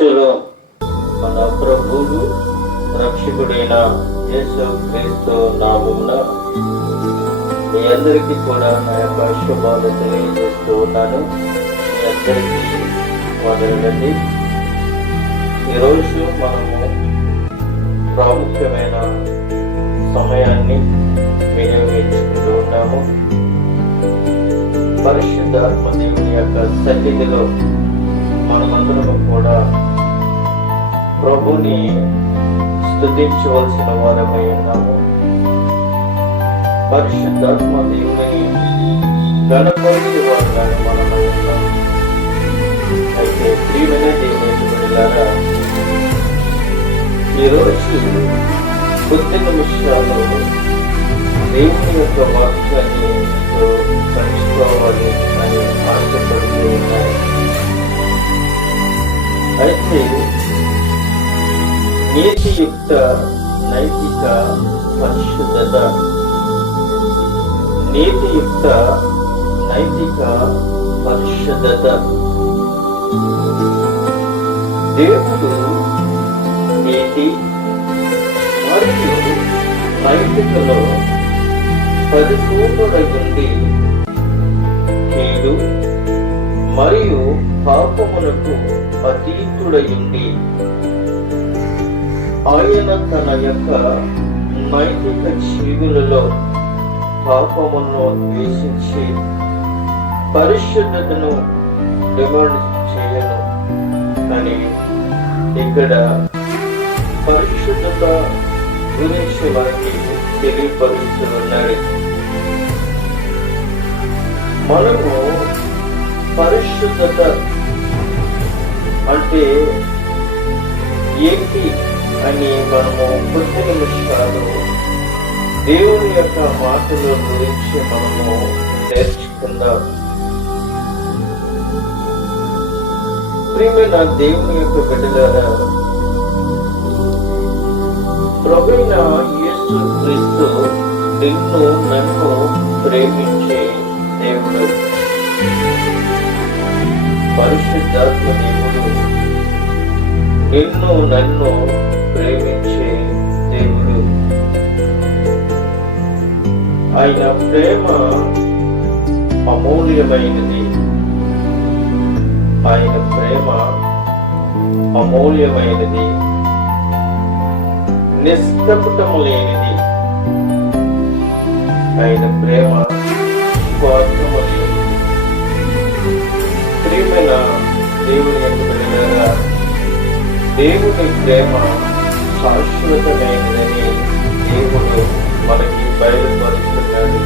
Shalom. మన ప్రభువు రక్షకుడైన యేసు క్రీస్తు నామమున మీ అందరికీ కూడా నా యొక్క శుభాలు తెలియజేస్తూ ఉన్నాను. మీ అందరికీ వందనాలండి. ఈరోజు మనము ప్రాముఖ్యమైన సమయాన్ని వినియోగించుకుంటూ ఉన్నాము. పరిశుద్ధాత్మ దేవుని యొక్క సన్నిధిలో మనమందరము కూడా ప్రభుని స్తుతించవలసిన వారమై ఉన్నాము. పరిశుద్ధాత్మ దేవుని గణపరిచే వారుగా మనమై ఉన్నాము. అయితే ప్రియమైన దేవుని బిడ్డలారా, ఈరోజు కొద్ది నిమిషాలు దేవుని యొక్క వాక్యాన్ని మీతో పంచుకోవాలి అని ఆశపడుతూ ఉన్నాయి. అయితే నీతియుక్త నైతిక పరిశుద్ధత, నీతియుక్త నైతిక పరిశుద్ధత. దేవుడు నీతి మరియు నైతికలో పరిపూర్ణుడై ఉండి కీడు మరియు పాపమునకు అతీతుడై ఉండి ఆయన తన యొక్క నైతిక జీవులలో పాపమును ద్వేషించి పరిశుద్ధతను డిమాండ్ చేయను అని ఇక్కడ పరిశుద్ధత గురించి మనకి తెలియపరుస్తూ ఉన్నాడు. మనము పరిశుద్ధత అంటే ఏంటి అని మనము కొద్ది నిమిషాలు దేవుని యొక్క మాటల గురించి మనము నేర్చుకుందాం. ప్రియమైన దేవుని యొక్క బిడ్డలారా, ప్రభువైన యేసు క్రీస్తు నిన్ను నన్ను ప్రేమించే దేవుడు. పరిశుద్ధాత్మ దేవుడు నిన్ను నన్ను ప్రేమించే దేవుడు. ఆయన ప్రేమ అమూల్యమైనది. ఆయన ప్రేమ అమూల్యమైనది, నిష్కపటము లేనిది. ఆయన ప్రేమ స్వార్థము లేనిది. ప్రియమైన దేవుని యొక్క బిడ్డలారా, దేవుని ప్రేమ శాశ్వతమైనదని దేవుడు మనకి బయలుపరుస్తున్నాడు.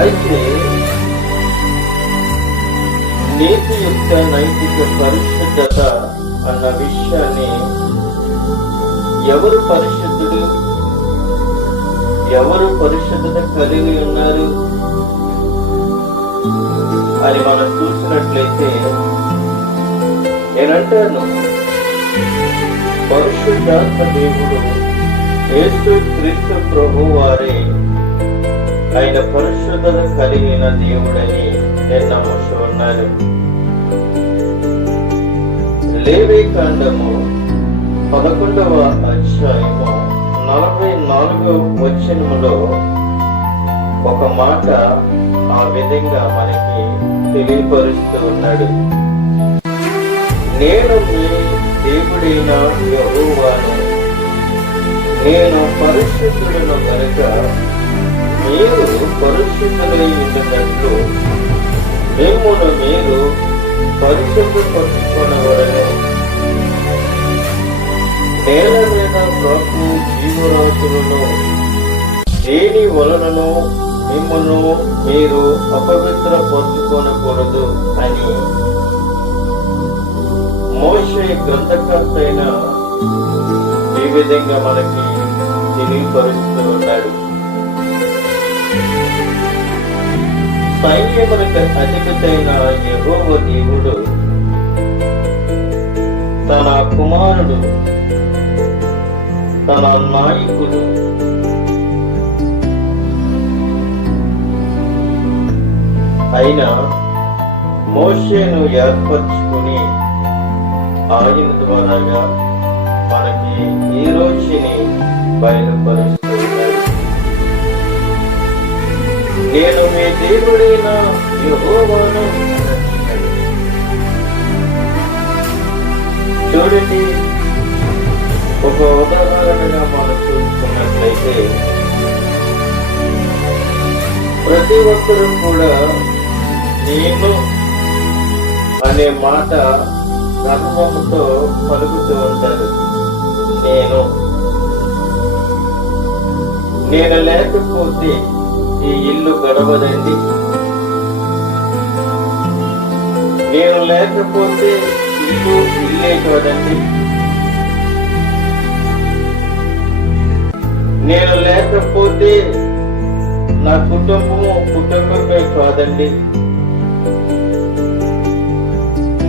అయితే నీతియుక్త నైతిక పరిశుద్ధత అన్న విషయాన్ని ఎవరు పరిశుద్ధుడు, ఎవరు పరిశుద్ధత కలిగి ఉన్నారు అని మనం చూసినట్లయితే నేనంటాను, పరిశుద్ధాత్మ దేవుడు యేసు క్రీస్తు ప్రభు వారే ఆయన పరిశుద్ధత కలిగిన దేవుడని నేను నమ్ముతూ ఉన్నాను. లేవి కాండము 11వ అధ్యాయము 44వ వచనములో ఒక మాట ఆ విధంగా మనకి తెలియపరుస్తూ ఉన్నాడు. నేను మీ దేవుడైన యెహోవాను, నేను పరిశుద్ధుడను గనుక మీరు పరిశుద్ధులై ఉండినట్లు మిమ్మును మీరు పరిశుద్ధపరచుకొనవలెను. నేల మీద ప్రభు జీవరాశులను దేని వలనను మిమ్మును మీరు అపవిత్రపరచుకొనకూడదు అని మోషే గ్రంథకర్త అయిన ఈ విధంగా మనకి తెలియపరుస్తూ ఉన్నాడు. సైన్యములకు అధిపతైన యెహోవా దేవుడు తన కుమారుడు, తన నాయకుడు అయిన మోషేను ఏర్పరచుకుని ఆయన ద్వారాగా మనకి ఈ రోజుని బయలుపరుస్తూ ఉన్నాడు. నేను మీ దేవుడైన యెహోవాను అంటున్నాడు. చూడండి, ఒక ఉదాహరణగా మనం చూసుకున్నట్లయితే ప్రతి ఒక్కరూ కూడా నేను అనే మాట గర్వంతో పలుకుతూ ఉంటారు. నేను లేకపోతే ఈ ఇల్లు గడవదండి, నేను లేకపోతే ఇల్లే కాదండి, నేను లేకపోతే నా కుటుంబమే కాదండి,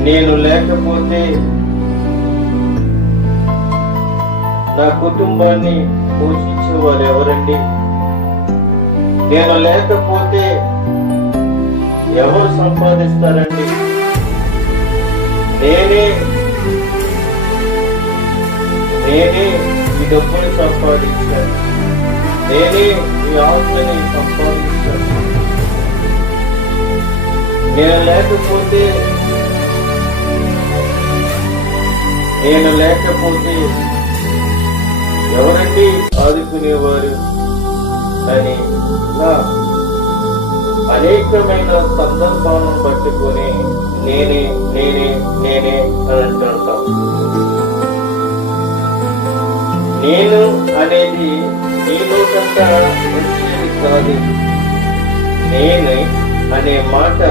నేను లేకపోతే నా కుటుంబాన్ని పోషించేవారు ఎవరండి, నేను లేకపోతే ఎవరు సంపాదిస్తారండి, నేనే ఈ డబ్బుని సంపాదించాను, నేనే ఈ ఆస్తిని సంపాదించాను, నేను లేకపోతే ఎవరండి ఆదుకునేవారు అని ఇలా అనేకమైన సందర్భాలను పట్టుకొని నేనే అని అంటుంటాం. నేను అనేది నీ నోటంతా వచ్చేది కాదు. నేను అనే మాట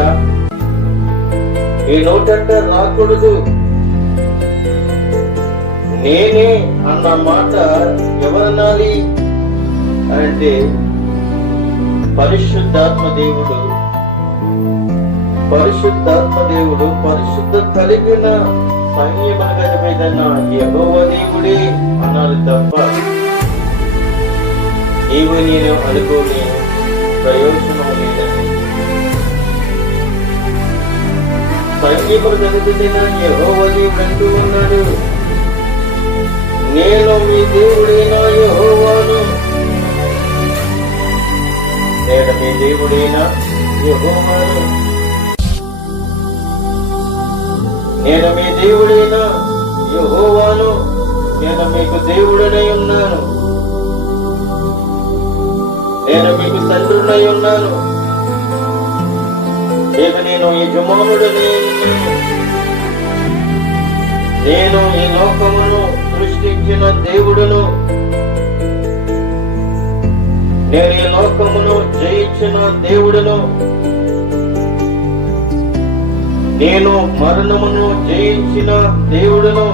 ఈ నోటంతా రాకూడదు. నేనే అన్న మాట ఎవరనాలి అంటే పరిశుద్ధాత్మ దేవుడు పరిశుద్ధ కలిగిన సంయమనగతమైన యెహోవా దేవుడే అనాలి తప్ప నీవు నేను అనుకోని ప్రయోజనం లేదని. సంయమనగతమైన యెహోవా దేవుడు అంటూ ఉన్నాడు, నేను మీ దేవుడైన యెహోవాను, నేను మీ దేవుడైన యెహోవాను, నేను మీ దేవుడైన యెహోవాను, నేను మీకు దేవుడనై ఉన్నాను, నేను మీకు తండ్రినై ఉన్నాను, ఇక నేను యజమానుడనై ఉన్నాను, నేను ఈ లోకమును సృష్టించిన దేవుడును, నేను ఈ లోకమును జయించిన దేవుడును, నేను మరణమును జయించిన దేవుడును,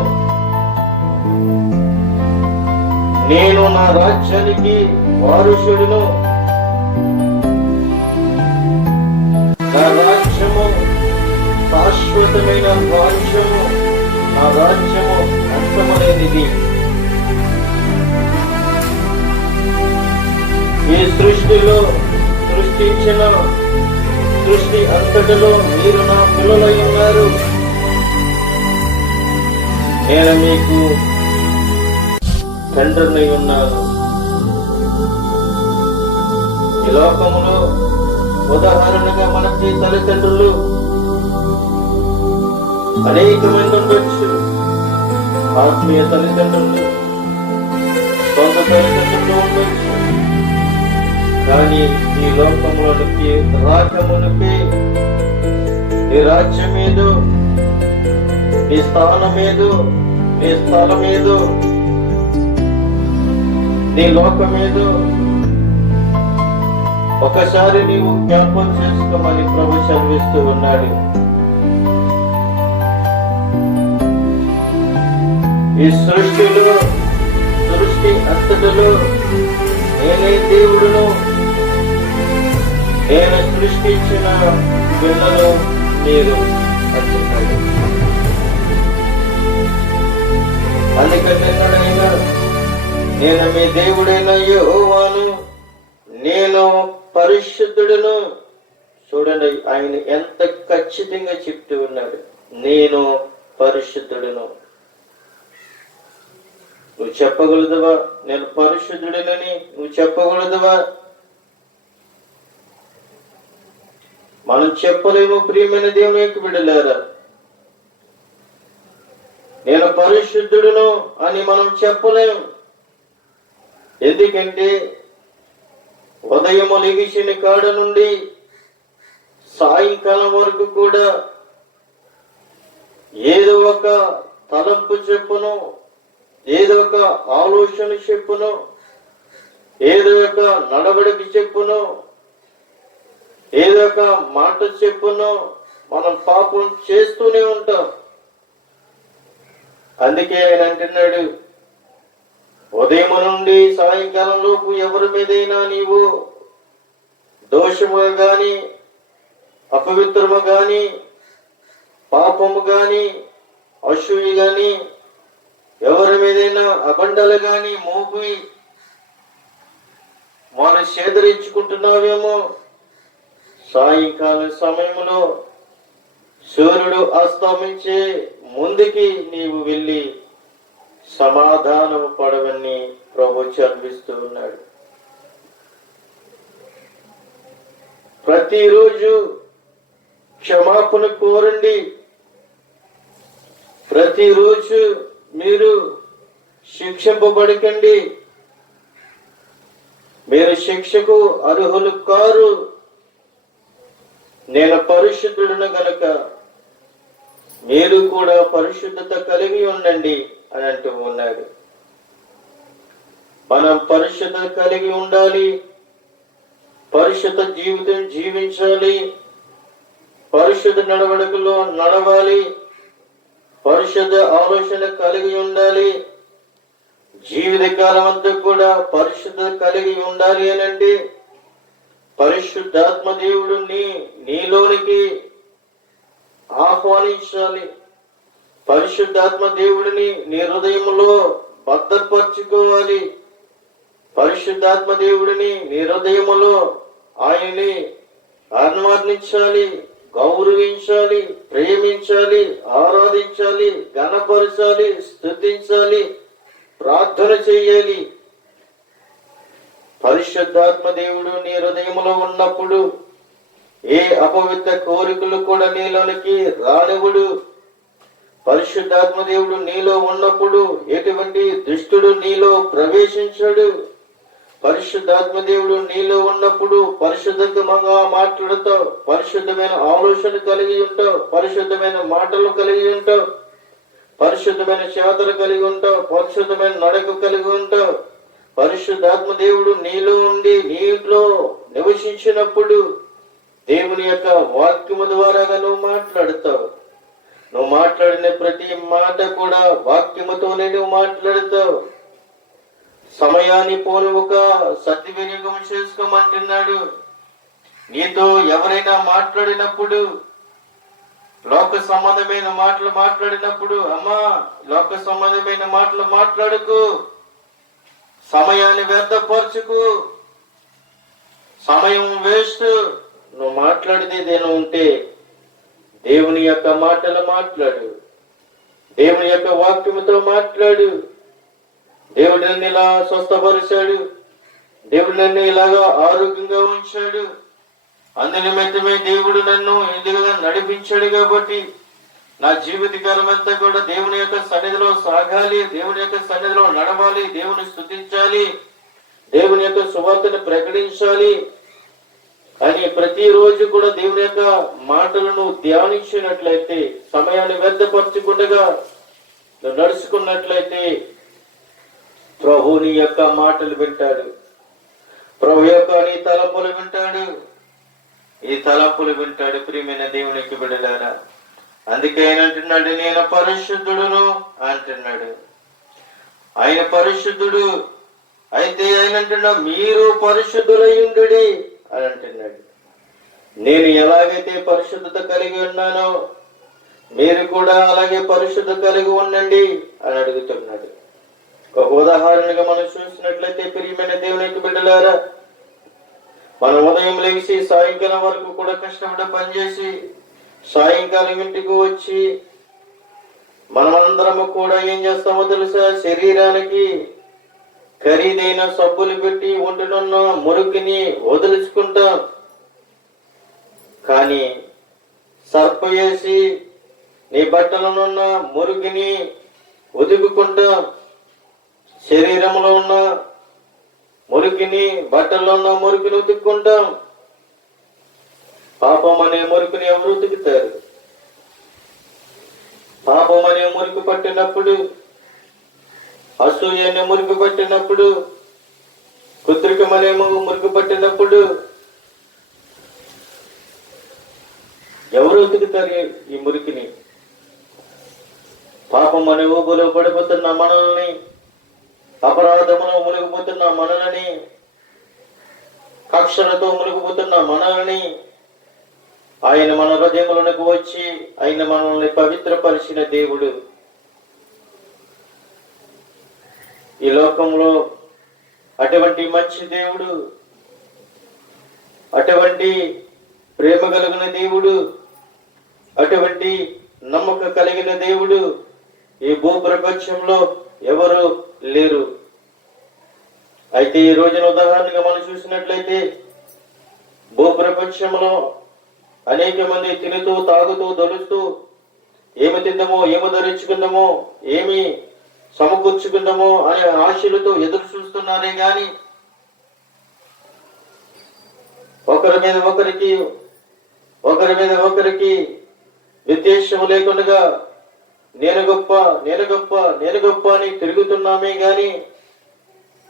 నేను నా రాజ్యానికి వారసుడును, నా రాజ్యము శాశ్వతమైన రాజ్యము, నా రాజ్యము అంతమనేది. ఈ సృష్టిలో సృష్టించిన సృష్టి అంతటిలో మీరు నా పిల్లలై ఉన్నారు. నేను మీకు తండ్రినై ఉన్నాను. ఈ లోకములో ఉదాహరణగా మనకి తల్లిదండ్రులు అనేక మంది ఉండొచ్చు. ఆత్మీయ తల్లిదండ్రులు, సొంత తల్లిదండ్రులు ఉండొచ్చు. కానీ ఈ లోకంలోనికి రాకమునికి నీ రాజ్యమేదో, నీ స్థానమేదో, నీ స్థలమేదో, నీ లోకమేదో ఒకసారి నీవు జ్ఞాపకం చేసుకోమని ప్రభు సెలవిస్తూ ఉన్నాడు. ఈ సృష్టి అంతటిలో నేనే దేవుడును, నేను సృష్టించిన పిల్లలు మీరు అంటున్నాడు. అందుకంటే నేను మీ దేవుడైన యెహోవాను, నేను పరిశుద్ధుడును. చూడండి, ఆయన ఎంత ఖచ్చితంగా చెప్తూ ఉన్నాడు, నేను పరిశుద్ధుడును. నువ్వు చెప్పగలదువా? నేను పరిశుద్ధుడినని నువ్వు చెప్పగలదువా? మనం చెప్పలేము ప్రియమైన దేవుని యొక్క బిడ్డలారా. నేను పరిశుద్ధుడును అని మనం చెప్పలేము. ఎందుకంటే ఉదయము లెగిసిన కాడ నుండి సాయంకాలం వరకు కూడా ఏదో ఒక తలంపు చెప్పును, ఏదో ఒక ఆలోచన చెప్పును, ఏదో ఒక నడవడిక చెప్పును, ఏదో ఒక మాట చెప్పును మనం పాపం చేస్తూనే ఉంటాం. అందుకే ఆయన అంటున్నాడు, ఉదయం నుండి సాయంకాలం లోపు ఎవరి మీదైనా నీవు దోషముగా గాని, అపవిత్రము గాని, పాపము గాని, అసూయ గాని, ఎవరి మీదైనా అబండలు గాని మోపి మనం సేదరించుకుంటున్నావేమో, సాయంకాల సమయంలో సూర్యుడు అస్తమించే ముందుకి నీవు వెళ్ళి సమాధానం పడవని ప్రభు చదివిస్తూ ఉన్నాడు. ప్రతిరోజు క్షమాపణ కోరండి. ప్రతిరోజు మీరు శిక్షింపబడకండి. మీరు శిక్షకు అర్హులు కారు. నేను పరిశుద్ధుడును గనుక మీరు కూడా పరిశుద్ధత కలిగి ఉండండి అని అంటూ ఉన్నాడు. మనం పరిశుద్ధత కలిగి ఉండాలి, పరిశుద్ధ జీవితం జీవించాలి, పరిశుద్ధ నడవడికలో నడవాలి, పరిశుద్ధ ఆలోచన కలిగి ఉండాలి. జీవితకాలం అంతా కూడా పరిశుద్ధత కలిగి ఉండాలి అని అంటే పరిశుద్ధాత్మ దేవుడు నీలోనికి ఆహ్వానించాలి. పరిశుద్ధాత్మ దేవుడిని నీ హృదయంలో భద్రపరచుకోవాలి. పరిశుద్ధాత్మ దేవుడిని నీ హృదయములో ఆయన్ని ఆహ్వానించాలి, గౌరవించాలి, ప్రేమించాలి, ఆరాధించాలి, ఘనపరచాలి, స్తుతించాలి, ప్రార్థన చేయాలి. పరిశుద్ధాత్మ దేవుడు నీ హృదయంలో ఉన్నప్పుడు ఏ అపవిత్ర కోరికలు కూడా నీలోనికి రానివ్వడు. పరిశుద్ధాత్మ దేవుడు నీలో ఉన్నప్పుడు ఎటువంటి దుష్టుడు నీలో ప్రవేశించడు. పరిశుద్ధాత్మ దేవుడు నీలో ఉన్నప్పుడు పరిశుద్ధంగా మాట్లాడుతావు, పరిశుద్ధమైన ఆలోచన కలిగి ఉంటావు, పరిశుద్ధమైన మాటలు కలిగి ఉంటావు, పరిశుద్ధమైన చేతలు కలిగి ఉంటావు, పరిశుద్ధమైన నడక కలిగి ఉంటావు. పరిశుద్ధాత్మ దేవుడు నీలో ఉండి నీలో నివసించినప్పుడు దేవుని యొక్క వాక్యము ద్వారాగా నువ్వు మాట్లాడుతావు. నువ్వు మాట్లాడిన ప్రతి మాట కూడా వాక్యముతోనే నువ్వు మాట్లాడుతావు. సమయాన్ని పోను ఒక సద్వినియోగం చేసుకోమంటున్నాడు. నీతో ఎవరైనా మాట్లాడినప్పుడు, లోక సంబంధమైన మాటలు మాట్లాడినప్పుడు, అమ్మా లోక సంబంధమైన మాటలు మాట్లాడుకు, సమయాన్ని వ్యర్థపరచుకు, సమయం వేస్ట్. నువ్వు మాట్లాడితే ఏదైనా ఉంటే దేవుని యొక్క మాటలు మాట్లాడు, దేవుని యొక్క వాక్యముతో మాట్లాడు. దేవుడు నన్ను ఇలా స్వస్థపరిచాడు, దేవుడు నన్ను ఇలాగా ఆరోగ్యంగా ఉంచాడు, అందునిమిత్తమే దేవుడు నన్ను ఎందుకుగా నడిపించాడు కాబట్టి నా జీవితకాలం అంతా కూడా దేవుని యొక్క సన్నిధిలో సాగాలి, దేవుని యొక్క సన్నిధిలో నడవాలి, దేవుని స్తుతించాలి, దేవుని యొక్క సువార్తను ప్రకటించాలి అని ప్రతిరోజు కూడా దేవుని యొక్క మాటలను ధ్యానించినట్లయితే, సమయాన్ని వ్యర్థపరచకుండా నడుచుకున్నట్లయితే ప్రభుని యొక్క మాటలు వింటాడు. ప్రభు యొక్క నీ తలంపులు వింటాడు, ఈ తలంపులు వింటాడు. ప్రియమైన దేవునికి బిడ్డలారా, అందుకే ఆయన అంటున్నాడు, నేను పరిశుద్ధుడును అంటున్నాడు. ఆయన పరిశుద్ధుడు అయితే ఆయన అంటున్నాడు, మీరు పరిశుద్ధులయ్యుండు అని అంటున్నాడు. నేను ఎలాగైతే పరిశుద్ధత కలిగి ఉన్నానో మీరు కూడా అలాగే పరిశుద్ధత కలిగి ఉండండి అని అడుగుతున్నాడు. ఒక ఉదాహరణగా మనం చూసినట్లయితే ప్రియమైన దేవునికి బిడ్డలారా, మనం ఉదయం లేచి సాయంకాలం వరకు కూడా కష్టపడి పనిచేసి సాయంకాలం ఇంటికి వచ్చి మనమందరము కూడా ఏం చేస్తామో తెలుసా? శరీరానికి ఖరీదైన సబ్బులు పెట్టి ఒంటినున్న మురికిని వదిలించుకుంటాం. కానీ సర్ప వేసి నీ బట్టలనున్న మురికిని ఉతుకుకుంటాం. శరీరంలో ఉన్న మురికిని, బట్టల్లో ఉన్న మురికిని ఉతుక్కుంటాం. పాపం అనే మురికిని ఎవరు ఉతుకుతారు? పాపం అనే మురికి పట్టినప్పుడు, అసూయ అనే మురికి పట్టినప్పుడు, కుత్రికం అనే మురికి పట్టినప్పుడు ఎవరు ఉతుకుతారు ఈ మురికిని? పాపం అనే ఊబులో పడిపోతున్న మనల్ని, అపరాధములో మునిగిపోతున్న మనల్ని, కక్షలతో మునిగిపోతున్న మనల్ని ఆయన మన హృదయములకు వచ్చి ఆయన మనల్ని పవిత్రపరిచిన దేవుడు. ఈ లోకంలో అటువంటి మంచి దేవుడు, అటువంటి ప్రేమ కలిగిన దేవుడు, అటువంటి నమ్మకం కలిగిన దేవుడు ఈ భూప్రపంచంలో ఎవరు లేరు. అయితే ఈ రోజున ఉదాహరణగా మనం చూసినట్లయితే భూప్రపంచంలో అనేక మంది తినుతూ, తాగుతూ, దొలుస్తూ ఏమి తిందామో, ఏమి ధరించుకుందామో, ఏమి సమకూర్చుకుందామో అనే ఆశలతో ఎదురు చూస్తున్నారే గాని ఒకరి మీద ఒకరికి విద్వేషం లేకుండా నేను గొప్ప, నేను గొప్ప, నేను గొప్ప అని తిరుగుతున్నామే గాని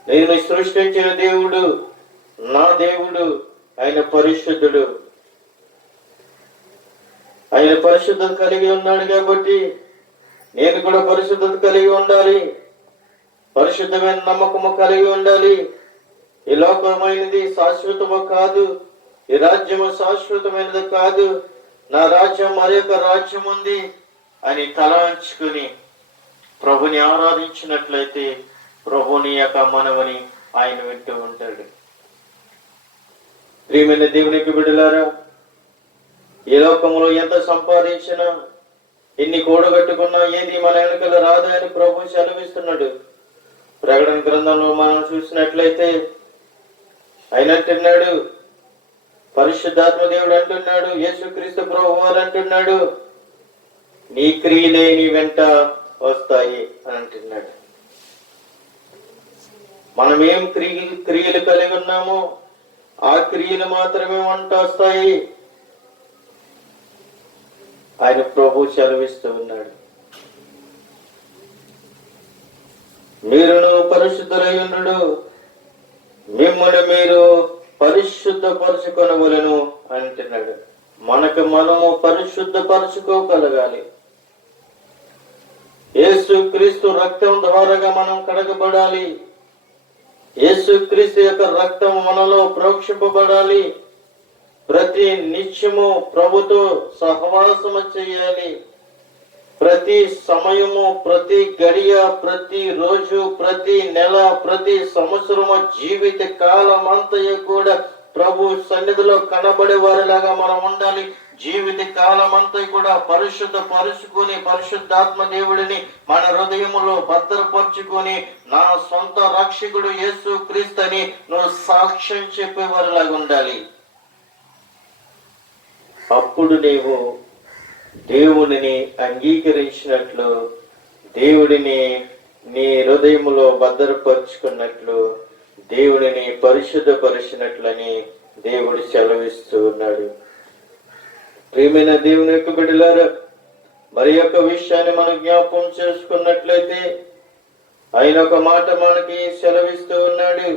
నేను సృష్టించిన దేవుడు, నా దేవుడు, ఆయన పరిశుద్ధుడు. ఆయన పరిశుద్ధత కలిగి ఉన్నాడు కాబట్టి నేను కూడా పరిశుద్ధత కలిగి ఉండాలి. పరిశుద్ధమైన నమ్మకము కలిగి ఉండాలి. ఈ లోకమైనది శాశ్వతము కాదు, ఈ రాజ్యము శాశ్వతమైనది కాదు, నా రాజ్యం మరొక రాజ్యం ఉంది అని తల వంచుకుని ప్రభుని ఆరాధించినట్లయితే ప్రభుని యొక్క మనవని ఆయన వింటూ ఉంటాడు. ప్రియమైన దేవునికి బిడ్డలారా, ఈ లోకంలో ఎంత సంపాదించినా, ఎన్ని కూడగట్టుకున్నా ఏది మన వెనుకల రాదు అని ప్రభు సెలవిస్తున్నాడు. ప్రకటన గ్రంథంలో మనం చూసినట్లయితే ఆయన అంటున్నాడు, పరిశుద్ధాత్మ దేవుడు అంటున్నాడు, యేసుక్రీస్తు ప్రభు వారు అంటున్నాడు, నీ క్రియలే నీ వెంట వస్తాయి అని అంటున్నాడు. మనం ఏం క్రియలు కలిగి ఉన్నామో ఆ క్రియలు మాత్రమే వెంట వస్తాయి ఆయన ప్రభు సెలవిస్తూ ఉన్నాడు. మీరును పరిశుద్ధులై ఉండు, మిమ్మల్ని మీరు పరిశుద్ధపరచుకొనవలెను అంటున్నాడు. మనకు మనము పరిశుద్ధపరచుకోగలగాలి. యేసుక్రీస్తు రక్తం ద్వారాగా మనం కడగబడాలి. యేసుక్రీస్తు యొక్క రక్తం మనలో ప్రోక్షింపబడాలి. ప్రతి నిత్యము ప్రభుతో సహవాసము చేయాలి. ప్రతి సమయము, ప్రతి గడియ, ప్రతి రోజు, ప్రతి నెల, ప్రతి సంవత్సరము, జీవిత కాలం అంతయు కూడా ప్రభు సన్నిధిలో కనబడే వారిలాగా మనం ఉండాలి. జీవిత కాలం అంతా కూడా పరుచుకొని పరిశుద్ధాత్మ దేవుడిని మన హృదయములో భద్రపరుచుకొని నా సొంత రక్షకుడు యేసు క్రీస్తుని నువ్వు సాక్ష్యం చెప్పేవారిలాగా ఉండాలి. అప్పుడు నీవు దేవుడిని అంగీకరించినట్లు, దేవుడిని నీ హృదయములో భద్రపరుచుకున్నట్లు, దేవుడిని పరిశుద్ధపరిచినట్లని దేవుడు సెలవిస్తూ ఉన్నాడు. ప్రియమైన దేవుని యొక్క బిడ్డలారా, మరి యొక్క విషయాన్ని మనం జ్ఞాపకం చేసుకున్నట్లయితే ఆయన ఒక మాట మనకి సెలవిస్తూ ఉన్నాడు.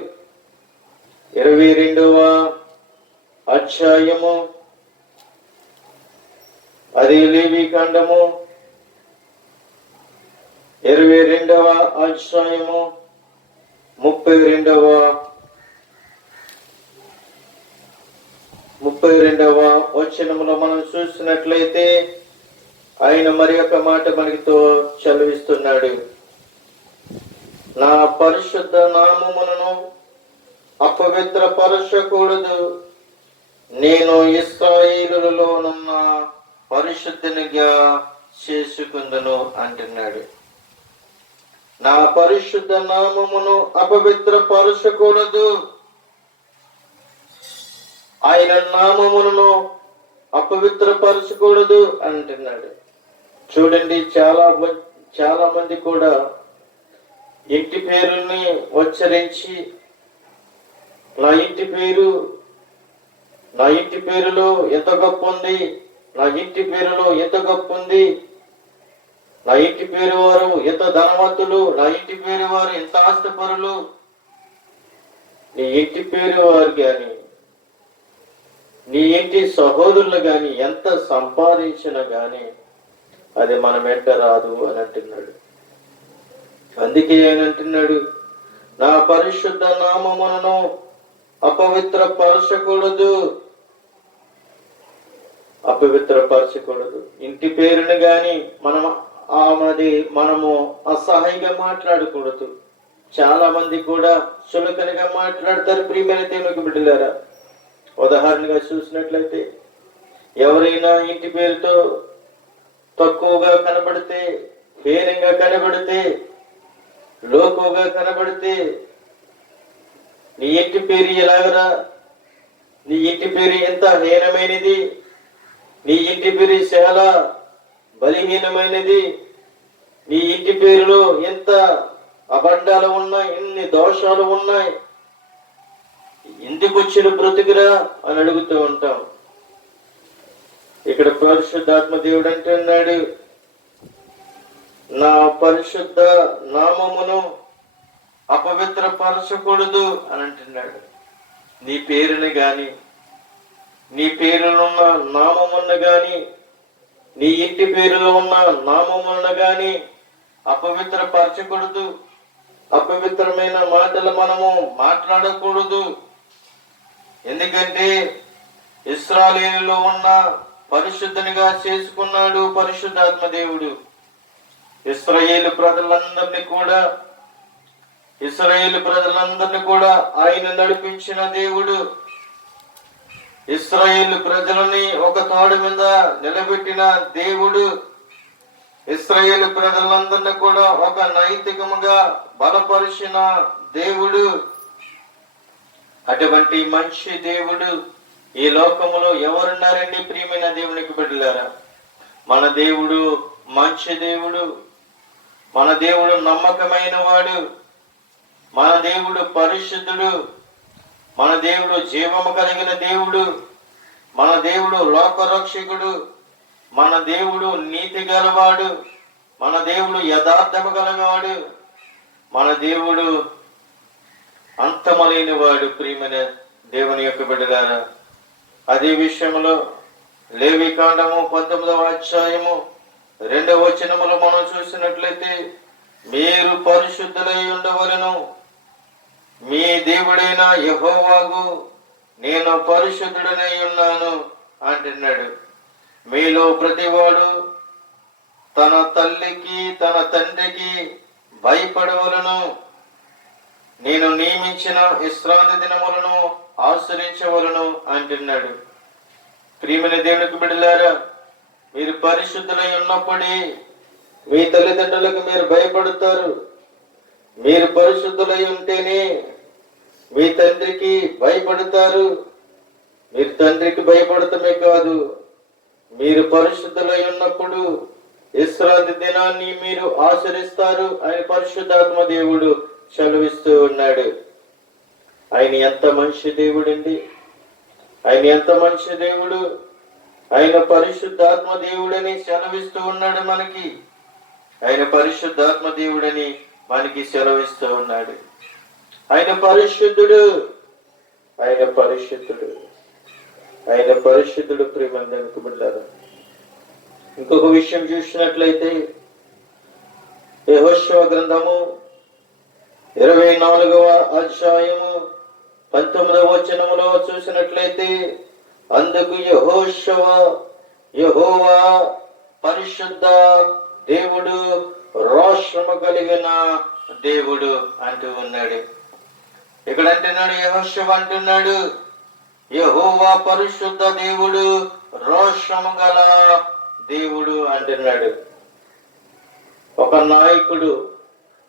22వ అధ్యాయము, అది లేవి కాండము 22వ అధ్యాయము 32వ వచనములో మనం చూసినట్లయితే ఆయన మరి ఒక మాట మనకితో చదివిస్తున్నాడు. నా పరిశుద్ధ నామమును అపవిత్రపరచకూడదు, నేను ఇశ్రాయేలులోనున్న పరిశుద్ధునిగా చేసుకుందును అంటున్నాడు. నా పరిశుద్ధ నామమును అపవిత్రపరచకూడదు. ఆయన నామమును అపవిత్రపరచకూడదు అంటున్నాడు. చూడండి, చాలా మంది కూడా ఇంటి పేరుని ఉచ్చరించి నా ఇంటి పేరులో ఎంత గొప్ప ఉంది, నా ఇంటి పేరులో ఎంత గొప్ప ఉంది, నా ఇంటి పేరు వారు ఎంత ధనవంతులు, నా ఇంటి పేరు వారు ఎంత ఆస్తిపరులు. నీ ఇంటి పేరు వారు గాని, నీ ఇంటి సహోదరులు గాని ఎంత సంపాదించినా గాని అది మన వెంట రాదు అని అంటున్నాడు. అందుకే ఆయన అంటున్నాడు, నా పరిశుద్ధ నామమును అపవిత్రపరచకూడదు. ఇంటి పేరుని గాని మనము అసహాయంగా మాట్లాడకూడదు. చాలా మంది కూడా చులకనగా మాట్లాడతారు. ప్రియమైన దేవునికి బిడ్డలారా, ఉదాహరణగా చూసినట్లయితే ఎవరైనా ఇంటి పేరుతో తక్కువగా కనబడితే, హీనంగా కనబడితే, లోకుగా కనబడితే, నీ ఇంటి పేరు ఎలాగరా, నీ ఇంటి పేరు ఎంత హీనమైనది, నీ ఇంటి పేరు చాలా బలహీనమైనది, నీ ఇంటి పేరులో ఎంత అబద్ధాలు ఉన్నాయి, ఎన్ని దోషాలు ఉన్నాయి, ఎందుకు వచ్చిన బ్రతుకురా అని అడుగుతూ ఉంటాం. ఇక్కడ పరిశుద్ధాత్మ దేవుడు అంటున్నాడు, నా పరిశుద్ధ నామమును అపవిత్రపరచకూడదు అని అంటున్నాడు. నీ పేరుని గాని, నీ పేరులో ఉన్న నామమున్న గాని, నీ ఇంటి పేరులో ఉన్న నామమున్న గాని అపవిత్రపరచకూడదు. అపవిత్రమైన మాటలు మనము మాట్లాడకూడదు. ఎందుకంటే ఇశ్రాయేలులో ఉన్న పరిశుద్ధునిగా చేసుకున్నాడు పరిశుద్ధాత్మ దేవుడు. ఇశ్రాయేలు ప్రజలందరినీ కూడా ఆయన నడిపించిన దేవుడు. ఇశ్రాయేలు ప్రజలని ఒక తాడు మీద నిలబెట్టిన దేవుడు. ఇశ్రాయేలు ప్రజలందరినీ కూడా ఒక నైతికముగా బలపరిచిన దేవుడు. అటువంటి మంచి దేవుడు ఈ లోకములో ఎవరున్నారండి? ప్రియమైన దేవునికి బిడ్డలారా, మన దేవుడు మంచి దేవుడు, మన దేవుడు నమ్మకమైన వాడు, మన దేవుడు పరిశుద్ధుడు, మన దేవుడు జీవము కలిగిన దేవుడు, మన దేవుడు లోకరక్షకుడు, మన దేవుడు నీతి గలవాడు, మన దేవుడు యథార్థము గలవాడు, మన దేవుడు అంతమలేని వాడు. ప్రియమైన దేవుని యొక్క బిడ్డలారా, అదే విషయంలో లేవికాండము 19వ అధ్యాయము 2వ వచనములో మనం చూసినట్లయితే, మీరు పరిశుద్ధులై ఉండవలెను, మీ దేవుడైన యెహోవాకు నేను పరిశుద్ధుడనై ఉన్నాను అంటున్నాడు. మీలో ప్రతివాడు తన తల్లికి తన తండ్రికి భయపడవలను, నేను నియమించిన విశ్రాంతి దినములను ఆచరించవలను అంటున్నాడు. ప్రియమైన దేవునికి బిడ్డలారా, మీరు పరిశుద్ధులై ఉన్నప్పుడే మీ తల్లిదండ్రులకు మీరు భయపడతారు. మీరు పరిశుద్ధులై ఉంటేనే మీ తండ్రికి భయపడతారు. మీరు తండ్రికి భయపడటమే కాదు, మీరు పరిశుద్ధులై ఉన్నప్పుడు విశ్రాంతి దినాన్ని మీరు ఆచరిస్తారు అని పరిశుద్ధాత్మ దేవుడు చదివిస్తూ ఉన్నాడు. ఆయన ఎంత మంచి దేవుడండి! ఆయన ఎంత మంచి దేవుడు! ఆయన పరిశుద్ధాత్మ దేవుడని సెలవిస్తూ ఉన్నాడు మనకి. ఆయన పరిశుద్ధాత్మ దేవుడని మనకి సెలవిస్తూ ఉన్నాడు. ఆయన పరిశుద్ధుడు, ఆయన పరిశుద్ధుడు, ఆయన పరిశుద్ధుడు. ప్రియమందరికి బిడ్డలారా, ఇంకొక విషయం చూసినట్లయితే యెహోషువ గ్రంథము 24వ అధ్యాయము 19వ వచనములో చూసినట్లయితే, అందుకు యెహోవా పరిశుద్ధ దేవుడు, రోషము కలిగిన దేవుడు అంటూ ఉన్నాడు. ఇక్కడ అంటున్నాడు, యెహోషువ అంటున్నాడు, యెహోవా పరిశుద్ధ దేవుడు, రోషము గల దేవుడు అంటున్నాడు. ఒక నాయకుడు,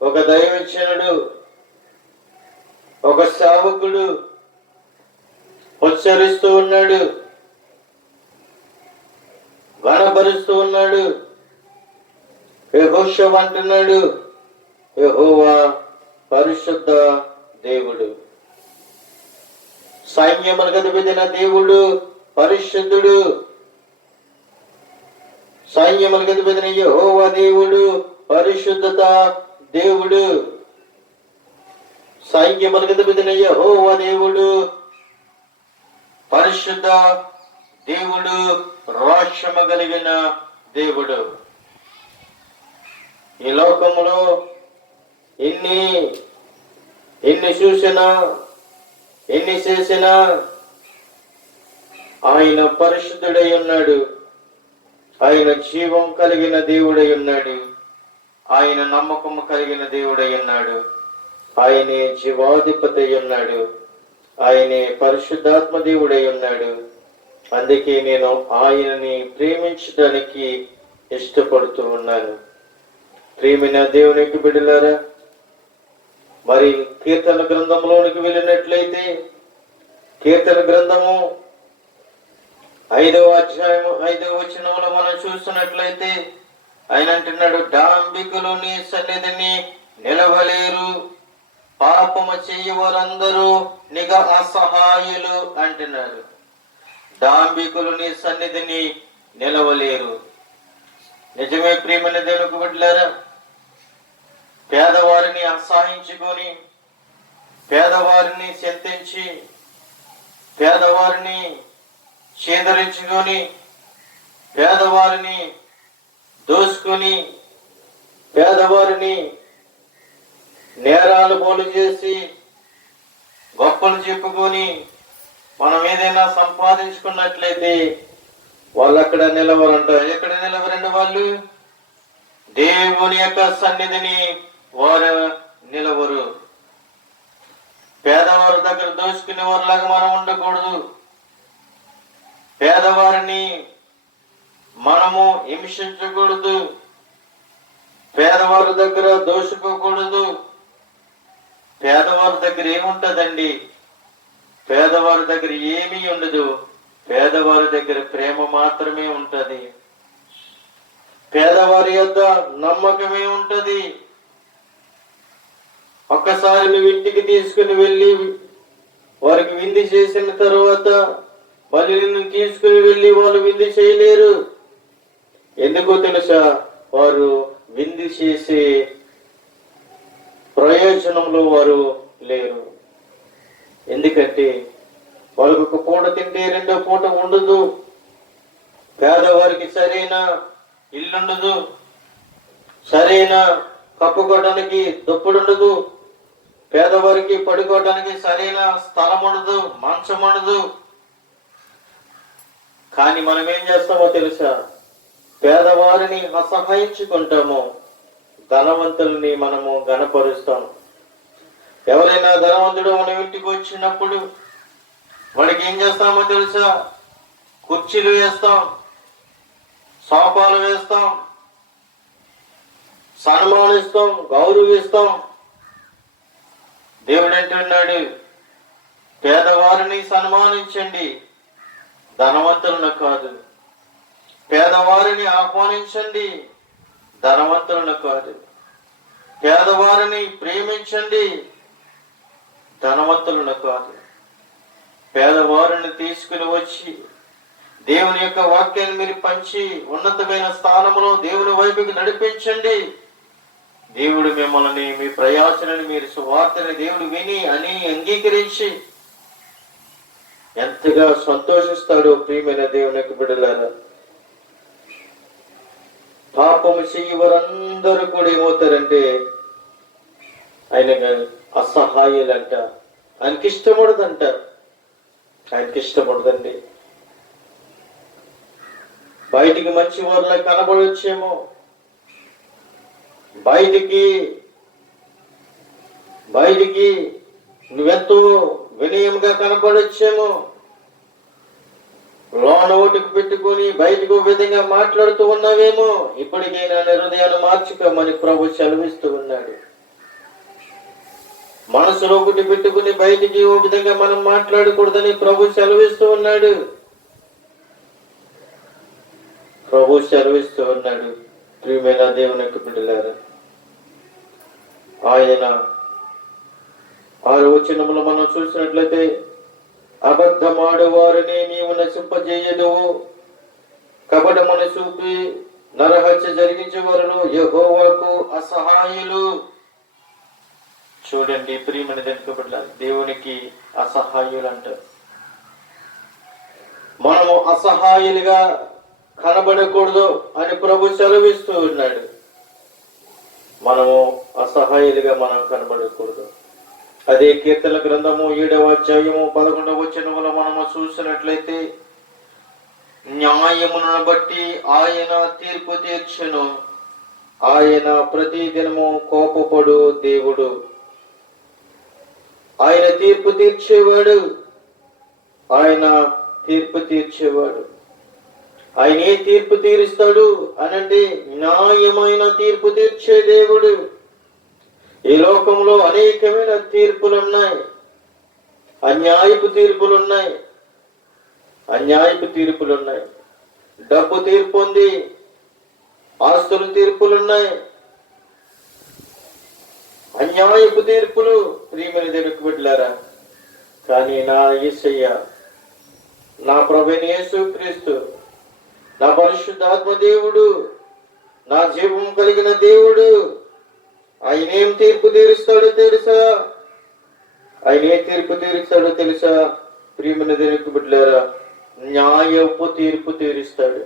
ఒక దైవజనుడు, ఒక సేవకుడు ఉచ్చరిస్తూ ఉన్నాడు, గణపరుస్తూ ఉన్నాడు. యెహోషువ అంటున్నాడు, యెహోవా పరిశుద్ధ దేవుడు, సైన్యములకు అధిపతిన దేవుడు పరిశుద్ధుడు, సైన్యములకు అధిపతిన యెహోవా దేవుడు పరిశుద్ధత దేవుడు, సైన్యములకు అధిపతిన యెహోవా దేవుడు పరిశుద్ధ దేవుడు, రోషము కలిగిన దేవుడు. ఈ లోకములో ఎన్ని చూసినా, ఎన్ని చేసినా ఆయన పరిశుద్ధుడై ఉన్నాడు. ఆయన జీవం కలిగిన దేవుడై ఉన్నాడు. ఆయన నమ్మకము కలిగిన దేవుడై ఉన్నాడు. ఆయనే జీవాధిపతి అయి ఉన్నాడు. ఆయనే పరిశుద్ధాత్మ దేవుడై ఉన్నాడు. అందుకే నేను ఆయనని ప్రేమించడానికి ఇష్టపడుతూ ఉన్నాను. ప్రేమైన దేవునికి బిడ్డలారా, మరి కీర్తన గ్రంథంలోనికి వెళ్ళినట్లయితే, కీర్తన గ్రంథము 5వ అధ్యాయము 5వ వచనంలో మనం చూస్తున్నట్లయితే ఆయన అంటున్నాడు, డాంబికులు నీ సన్నిధిని నిలవలేరు, పాపము చెయ్యవారందరూ నీకు అసహాయులు అంటున్నాడు. డాంబికులు నీ సన్నిధిని నిలవలేరు. నిజమే ప్రియమైన దేవునికి బిడ్డలారా, పేదవారిని అసహించుకొని, పేదవారిని చింతించి, పేదవారిని చేదరించుకొని, పేదవారిని దోసుకొని, పేదవారిని నేరాలు పోలు చేసి, గొప్పలు చెప్పుకొని మనం ఏదైనా సంపాదించుకున్నట్లయితే వాళ్ళు అక్కడ నిలవరంట. ఎక్కడ నిలవరండి వాళ్ళు? దేవుని యొక్క సన్నిధిని వారు నిలవరు. పేదవారి దగ్గర దోచుకునే వారిలాగా మనం ఉండకూడదు. పేదవారిని మనము హింసించకూడదు. పేదవారి దగ్గర దోచుకోకూడదు. పేదవారి దగ్గర ఏముంటదండి? పేదవారి దగ్గర ఏమీ ఉండదు. పేదవారి దగ్గర ప్రేమ మాత్రమే ఉంటది. పేదవారి యొక్క నమ్మకమే ఉంటది. ఒక్కసారి నువ్వు ఇంటికి తీసుకుని వెళ్ళి వారికి విందు చేసిన తర్వాత మళ్ళీ నిన్ను తీసుకుని వెళ్ళి వాళ్ళు విందు చేయలేరు. ఎందుకో తెలుసా? వారు విందు చేసే ప్రయోజనంలో వారు లేరు. ఎందుకంటే వాళ్ళకు ఒక పూట తింటే రెండో పూట ఉండదు. పేదవారికి సరైన ఇల్లుండదు, సరైన కప్పుకోవడానికి దుప్పడుండదు, పేదవారికి పడుకోవడానికి సరైన స్థలం ఉండదు, మంచం ఉండదు. కానీ మనం ఏం చేస్తామో తెలుసా? పేదవారిని అసహాయించుకుంటాము, ధనవంతుల్ని మనము ఘనపరుస్తాం. ఎవరైనా ధనవంతుడు మన ఇంటికి వచ్చినప్పుడు వాడికి ఏం చేస్తామో తెలుసా? కుర్చీలు వేస్తాం, సోఫాలు వేస్తాం, సన్మానిస్తాం, గౌరవిస్తాం. దేవుడు అంటున్నాడు, పేదవారిని సన్మానించండి, ధనవంతులను కాదు. పేదవారిని ఆహ్వానించండి, ధనవంతులను కాదు. పేదవారిని ప్రేమించండి, ధనవంతులను కాదు. పేదవారిని తీసుకుని వచ్చి దేవుని యొక్క వాక్యాన్ని మీరు పంచి ఉన్నతమైన స్థానంలో దేవుని వైపుకి నడిపించండి. దేవుడు మిమ్మల్ని, మీ ప్రయాసని, మీరు సువార్తని దేవుడు విని అని అంగీకరించి ఎంతగా సంతోషిస్తాడో ప్రియమైన దేవుని యొక్క బిడ్డలారా. పాపము చెయ్యవారందరూ కూడా ఏమవుతారంటే ఆయన అసహాయులంట. ఆయనకి ఇష్టపడదంట. ఆయనకి ఇష్టపడదండి. బయటికి మంచి వారిలా కనబడొచ్చేమో, బయటికి నువ్వెంతో వినయంగా కనపడొచ్చేమో, లోన ఓటుకు పెట్టుకుని బయటకు ఒక విధంగా మాట్లాడుతూ ఉన్నావేమో, ఇప్పటికైనా నీ హృదయాన్ని మార్చుకోమని ప్రభు సెలవిస్తూ ఉన్నాడు. మనసులో ఒకటి పెట్టుకుని బయటికి ఓ విధంగా మనం మాట్లాడకూడదని ప్రభు సెలవిస్తూ ఉన్నాడు. ప్రభు సెలవిస్తూ ఉన్నాడు. ప్రియమైన దేవుని యొక్క బిడ్డలారా, ఆయన 6వ వచనములో మనం చూసినట్లయితే, అబద్ధమాడువారిని నీవు నశింపజేయదువు, కపటమును చూపి నరహత్య జరిగించే వారు యెహోవాకు అసహాయులు. చూడండి ప్రియమైన దేవునికి అసహాయులు అంటారు. మనము అసహాయులుగా కనబడకూడదు అని ప్రభు సెలవిస్తూ ఉన్నాడు. మనము అసహాయులుగా మనం కనబడకూడదు. అదే కీర్తన గ్రంథము 7వ అధ్యాయము 11వ వచనములో మనము చూసినట్లయితే, న్యాయమును బట్టి ఆయన తీర్పు తీర్చును, ఆయన ప్రతి దినము కోపపడు దేవుడు. ఆయన తీర్పు తీర్చేవాడు. ఆయన తీర్పు తీర్చేవాడు. ఆయన ఏ తీర్పు తీరుస్తాడు అనంటే, న్యాయమైన తీర్పు తీర్చే దేవుడు. ఈ లోకంలో అనేకమైన తీర్పులున్నాయి, అన్యాయపు తీర్పులున్నాయి. అన్యాయపు తీర్పులున్నాయి, డబ్బు తీర్పు ఉంది, ఆస్తుల తీర్పులున్నాయి, అన్యాయపు తీర్పులు. ప్రియమైన దేవునికి బిడ్డలారా, కానీ నా యేసయ్య, నా ప్రభువైన యేసుక్రీస్తు, నా పరిశుద్ధాత్మ దేవుడు, నా జీవం కలిగిన దేవుడు, ఆయన ఏం తీర్పు తీరుస్తాడో తెలుసా? ఆయన ఏ తీర్పు తీరుస్తాడో తెలుసా? ప్రియమైన దేవునికి బిడ్డలారా, న్యాయపు తీర్పు తీరుస్తాడు.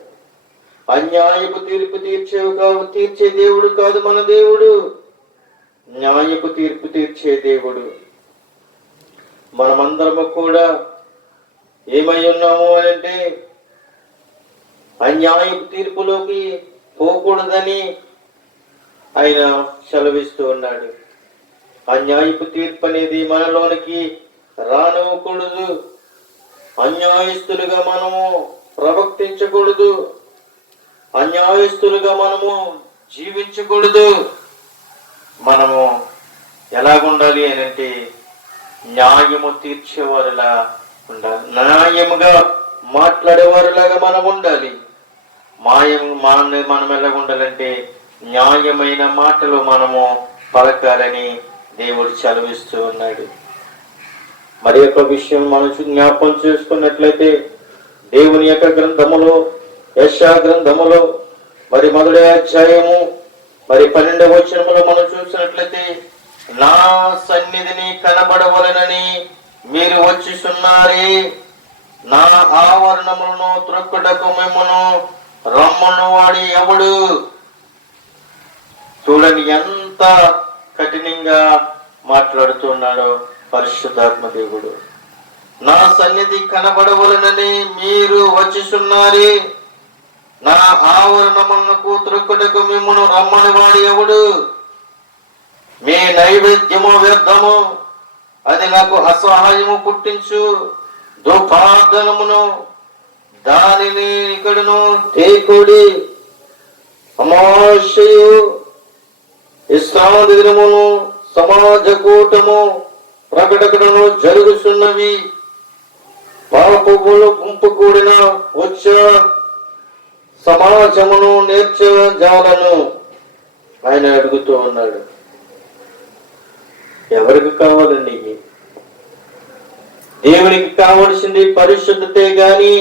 అన్యాయపు తీర్పు తీర్చే దేవుడు కాదు మన దేవుడు. న్యాయపు తీర్పు తీర్చే దేవుడు. మనమందరము కూడా ఏమై ఉన్నాము అంటే, అన్యాయపు తీర్పులోకి పోకూడదని ఆయన సెలవిస్తూ ఉన్నాడు. అన్యాయపు తీర్పు అనేది మనలోనికి రానివ్వకూడదు. అన్యాయస్తులుగా మనము ప్రవర్తించకూడదు. అన్యాయస్తులుగా మనము జీవించకూడదు. మనము ఎలాగుండాలి అని అంటే, న్యాయము తీర్చేవారిలా ఉండాలి. న్యాయముగా మాట్లాడేవారిలాగా మనం ఉండాలి. మనం ఎలాగ ఉండాలంటే, న్యాయమైన మాటలు మనము పలకాలని దేవుడు సెలవిస్తూ ఉన్నాడు. మరి యొక్క విషయం మనం జ్ఞాపకం చేసుకున్నట్లయితే, దేవుని యొక్క గ్రంథములో, యెషయా గ్రంథములో మరి 1వ అధ్యాయము మరి 12వ వచనములో మనం చూసినట్లయితే, నా సన్నిధిని కనబడవలనని మీరు వచ్చిచున్నారే, నా ఆవరణములను త్రొక్కుటకు మిమ్మును రమ్మను వాడి ఎవడు? చూడండి ఎంత కఠినంగా మాట్లాడుతున్నాడో పరిశుద్ధాత్మ దేవుడు. నా సన్నిధి కనబడవలనని మీరు వచ్చిచున్నారే, నా ఆవరణములకు త్రొక్కుటకు మిమ్మును రమ్మని వాడు ఎవడు? మీ నైవేద్యము వ్యర్థము, అది నాకు అసహాయము పుట్టించు. దుఃఖార్ధనమును దానిని ఇక్కడను తేకుడి. అమావాస్యయు విశ్రాంతి దినమును సమాజ కూటము ప్రకటనలు జరుగుతున్నవి. పాపములు గుంపు కూడిన వచ్చ సమాజమును నేర్చజాలను ఆయన అడుగుతూ ఉన్నాడు. ఎవరికి కావాలండి? దేవునికి కావలసింది పరిశుద్ధతే గాని,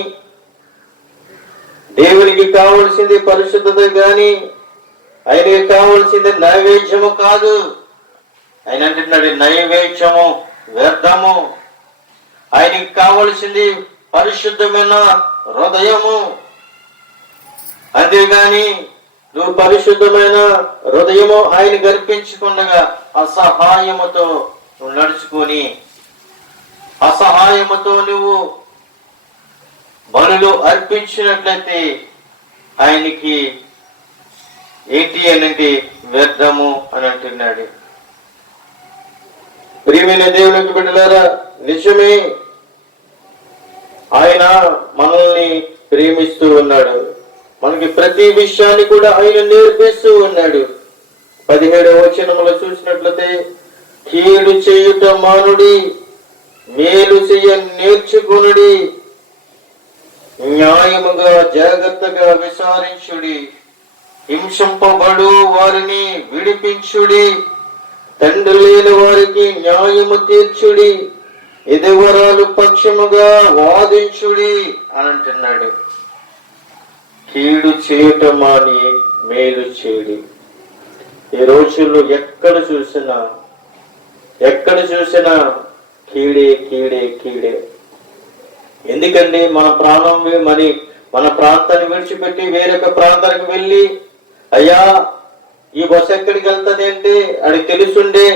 దేవునికి కావలసింది పరిశుద్ధత గాని, ఆయనకి కావలసింది నైవేద్యము కాదు. ఆయన అంటున్నాడు, నైవేద్యము వ్యర్థము. ఆయనకి కావలసింది పరిశుద్ధమైన హృదయము. అంతేగాని నువ్వు పరిశుద్ధమైన హృదయము ఆయన గర్పించకుండా అసహాయముతో నువ్వు నడుచుకొని, అసహాయముతో నువ్వు బలులు అర్పించినట్లయితే ఆయనకి ఏంటి అనంటే వ్యర్థము అని అంటున్నాడు. ప్రియమైన దేవునికి బిడ్డలారా, నిజమే ఆయన మనల్ని ప్రేమిస్తూ ఉన్నాడు. మనకి ప్రతి విషయాన్ని కూడా ఆయన నేర్పిస్తూ ఉన్నాడు. 17వ వచనములో చూసినట్లయితే, కీడు చేయుట మానుడి, మేలు చేయ నేర్చుకొనుడి, న్యాయముగా జాగ్రత్తగా విచారించుడి, హింసింపబడు వారిని విడిపించుడి, తండ్రి లేని వారికి న్యాయము తీర్చుడి, ఎదువరాలు పక్షముగా వాదించుడి అని అంటున్నాడు. కీడు చేయటం మాని మేలు చేయుడి. ఈ రోజుల్లో ఎక్కడ చూసినా కీడే కీడే కీడే. ఎందుకండి మన ప్రాణం మరి మన ప్రాంతాన్ని విడిచిపెట్టి వేరొక ప్రాంతానికి వెళ్ళి, అయ్యా ఈ బస్సు ఎక్కడికి వెళ్తుంది అంటే అడిగి తెలుసుండే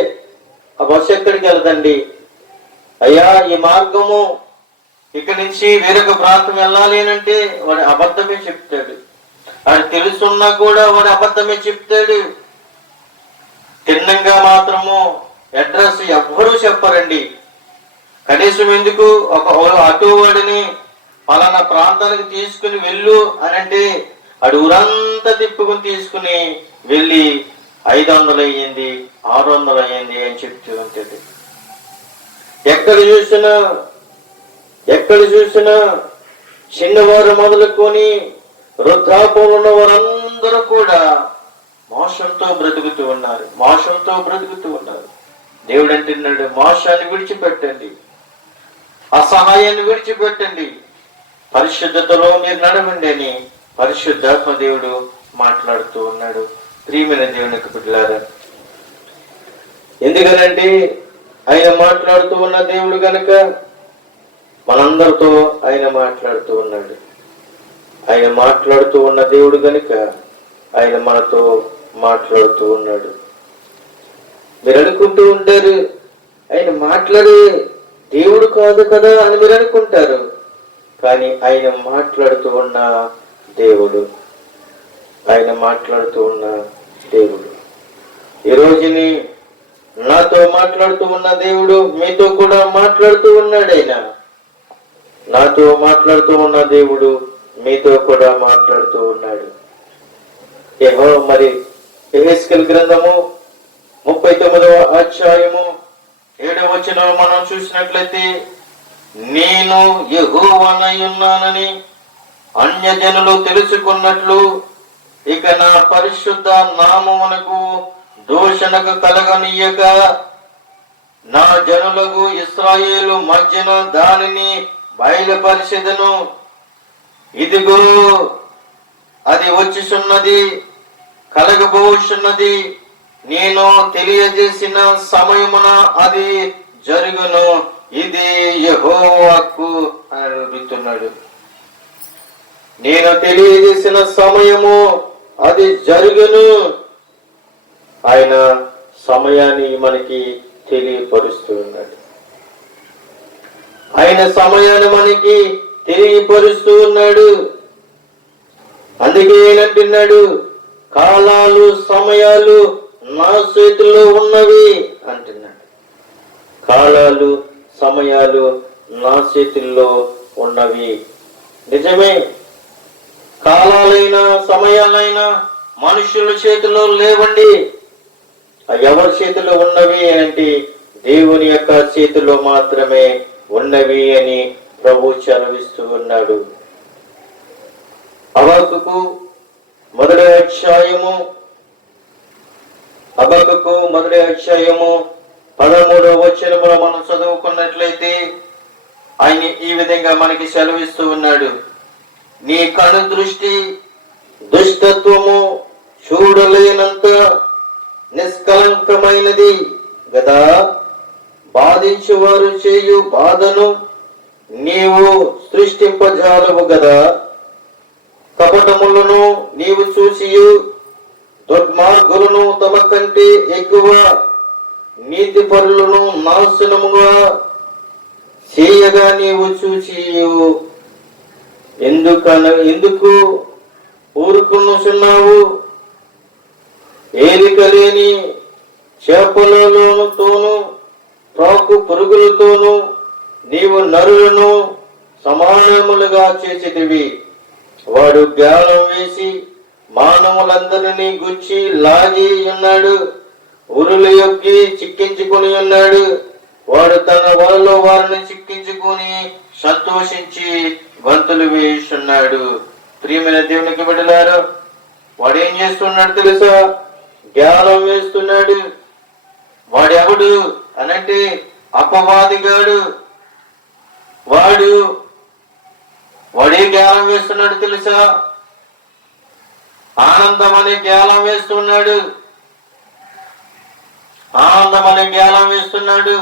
ఆ బస్సు ఎక్కడికి వెళ్తండి, అయ్యా ఈ మార్గము ఇక్కడి నుంచి వేరొక ప్రాంతం వెళ్ళాలి అంటే వాడు అబద్ధమే చెప్తాడు. వాడు తెలుసున్నా కూడా వాడు అబద్ధమే చెప్తాడు. తిన్నంగా మాత్రము అడ్రస్ ఎవ్వరూ చెప్పరండి. కనీసం ఎందుకు ఒక ఆటో వాడిని పలానా ప్రాంతానికి తీసుకుని వెళ్ళు అని అంటే అడు ఊరంతా తిప్పుకుని తీసుకుని వెళ్ళి 500 అయ్యింది, 600 అయ్యింది అని చెప్తూ ఉంటుంది. ఎక్కడ చూసినా చిన్నవారు మొదలుకొని వృద్ధాపంలో ఉన్న వారందరూ కూడా మోసంతో బ్రతుకుతూ ఉన్నారు. దేవుడు అంటున్నాడు, మోసాన్ని విడిచిపెట్టండి, అసహాయాన్ని విడిచిపెట్టండి, పరిశుద్ధతలో మీరు నడవండి అని పరిశుద్ధాత్మ దేవుడు మాట్లాడుతూ ఉన్నాడు. ప్రియమైన దేవునికి బిడ్డలారా, ఎందుకనంటే ఆయన మాట్లాడుతూ ఉన్న దేవుడు గనుక మనందరితో ఆయన మాట్లాడుతూ ఉన్నాడు. ఆయన మాట్లాడుతూ ఉన్న దేవుడు గనుక ఆయన మనతో మాట్లాడుతూ ఉన్నాడు. మీరు అనుకుంటూ ఉంటారు, ఆయన మాట్లాడే దేవుడు కాదు కదా అని మీరు అనుకుంటారు. కానీ ఆయన మాట్లాడుతూ ఉన్న దేవుడు, ఈ రోజుని నాతో మాట్లాడుతూ ఉన్న దేవుడు మీతో కూడా మాట్లాడుతూ ఉన్నాడు. ఆయన నాతో మాట్లాడుతూ ఉన్న దేవుడు మీతో కూడా మాట్లాడుతూ ఉన్నాడు. మరి యెహెజ్కేలు గ్రంథము 39వ అధ్యాయము 7వ వచనం మనం చూసినట్లయితే, నేను యెహోవానై ఉన్నానని అన్యజనులు తెలుసుకున్నట్లు ఇక నా పరిశుద్ధ నామమునకు దూషణకు కలగనీయక నా జనులకు ఇశ్రాయేలు మధ్యన దానిని బయలుపరిచెదను. ఇదిగో అది వచ్చుచున్నది, కలగబోచున్నది, నేను తెలియజేసిన సమయమున అది జరుగును, ఇది యెహోవాకు అని అడుగుతున్నాడు. నేను తెలియజేసిన సమయము అది జరుగును. ఆయన సమయాన్ని మనకి తెలియపరుస్తూ ఉన్నాడు. అందుకే ఏనంటున్నాడు, కాలాలు సమయాలు నా చేతిలో ఉన్నవి అంటున్నాడు. కాలాలు సమయాలు నా చేతుల్లో ఉన్నవి. నిజమే, కాలాలైనా సమయాలైనా మనుషుల చేతిలో లేవండి. ఎవరి చేతిలో ఉన్నవి అంటే దేవుని యొక్క చేతిలో మాత్రమే ఉన్నవి అని ప్రభు చదివిస్తూ ఉన్నాడు. హబక్కూకు మొదటి అధ్యాయము 13వ వచనములో మనం చదువుకున్నట్లయితే ఆయన ఈ విధంగా మనకి సెలవిస్తూ ఉన్నాడు. నీ కను దృష్టి దుష్టత్వము చూడలేనంత నిష్కలంకమైనది గదా, బాధించువారు చేయు బాధను నీవు సృష్టింపజాలవు గదా, కపటములను నీవు చూసియు దుర్మార్గులను తమ కంటే ఎక్కువ నీతిపరులను నాశనముగా చేయగా నీవు చూసియు ఎందుకు ఊరుకున్నావు? ఏలిక లేని చేపలతోను ప్రాకు పురుగులతోను నీవు నరులను సమానములుగా చేసేటివి. వాడు గాలం వేసి మానవులందరినీ గుచ్చి లాగి ఉన్నాడు, ఉరులు యొక్కి చిక్కించుకుని ఉన్నాడు. వాడు తన వలలో వారిని చిక్కించుకుని సంతోషించి గంతులు వేస్తున్నాడు. ప్రియమైన దేవునికి బిడ్డలారా, వాడు ఏం చేస్తున్నాడు తెలుసా? గాలం వేస్తున్నాడు. వాడెవడు అనంటే అపవాదిగాడు. వాడే గాలం వేస్తున్నాడు తెలుసా? ఆనందం అనే గాలం వేస్తున్నాడు. ఆనందం అనే గాలం వేస్తున్నాడు.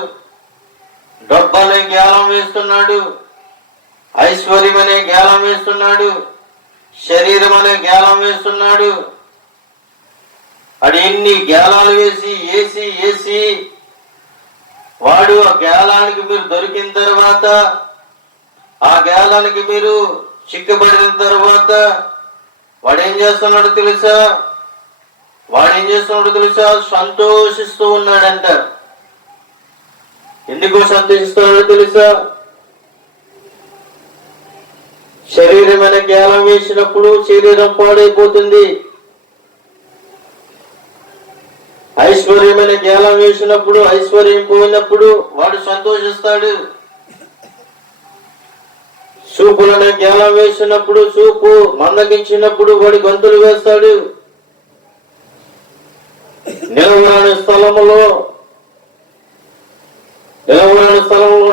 డబ్బు అనే గాలం వేస్తున్నాడు. ఐశ్వర్యం అనే గాలం వేస్తున్నాడు. శరీరం అనే గాలం వేస్తున్నాడు. అది ఎన్ని గాలాలు వేసి వాడు ఆ గాలానికి మీరు దొరికిన తర్వాత, ఆ గాలానికి మీరు చిక్కబడిన తర్వాత వాడేం చేస్తున్నాడు తెలుసా? సంతోషిస్తూ ఉన్నాడంట. ఎందుకు సంతోషిస్తున్నాడో తెలుసా? శరీరమైన గాలం వేసినప్పుడు శరీరం పాడైపోతుంది. ఐశ్వర్యమైన గాలం వేసినప్పుడు ఐశ్వర్యం పోయినప్పుడు వాడు సంతోషిస్తాడు. చూపులనే గాలం వేసినప్పుడు చూపు మందగించినప్పుడు వాడి గంతులు వేస్తాడు. నిలవరాని స్థలంలో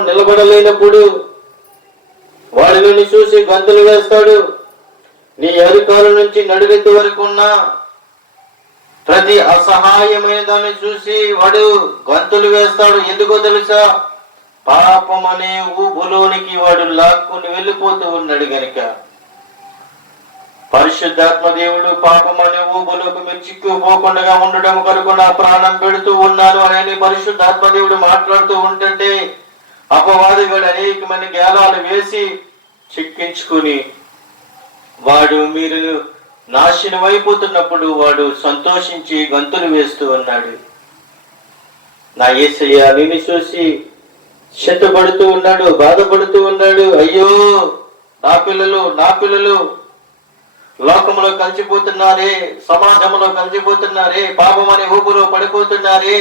నిలబడలేనప్పుడు వాడిని చూసి గంతులు వేస్తాడు. నీ అరికాల నుంచి నడుగెత్తి వరకు ఉన్న ప్రతి అసహాయమైన దాన్ని చూసి వాడు గంతులు వేస్తాడు. ఎందుకో తెలుసా? పాపం అనే ఊబులోనికి వాడు లాక్కుని వెళ్ళిపోతూ ఉన్నాడు గనుక. పరిశుద్ధాత్మ దేవుడు పాపం అనే ఊబులోకి మీరు చిక్కుపోకుండా ఉండడం కొరకు నా ప్రాణం పెడుతూ ఉన్నాను అని పరిశుద్ధాత్మ దేవుడు మాట్లాడుతూ ఉంటుంటే, అపవాదిగాడు అనేకమైన గాలాలు వేసి చిక్కించుకుని వాడు మీరు నాశనం అయిపోతున్నప్పుడు వాడు సంతోషించి గంతులు వేస్తూ ఉన్నాడు. నా యేసయ్య నిన్ను చూసి చింతపడుతూ ఉన్నాడు, బాధపడుతూ ఉన్నాడు. అయ్యో నా పిల్లలు లోకంలో కలిసిపోతున్నారే, సమాజంలో కలిసిపోతున్నారే, పాపం అనే ఊపులో పడిపోతున్నారే,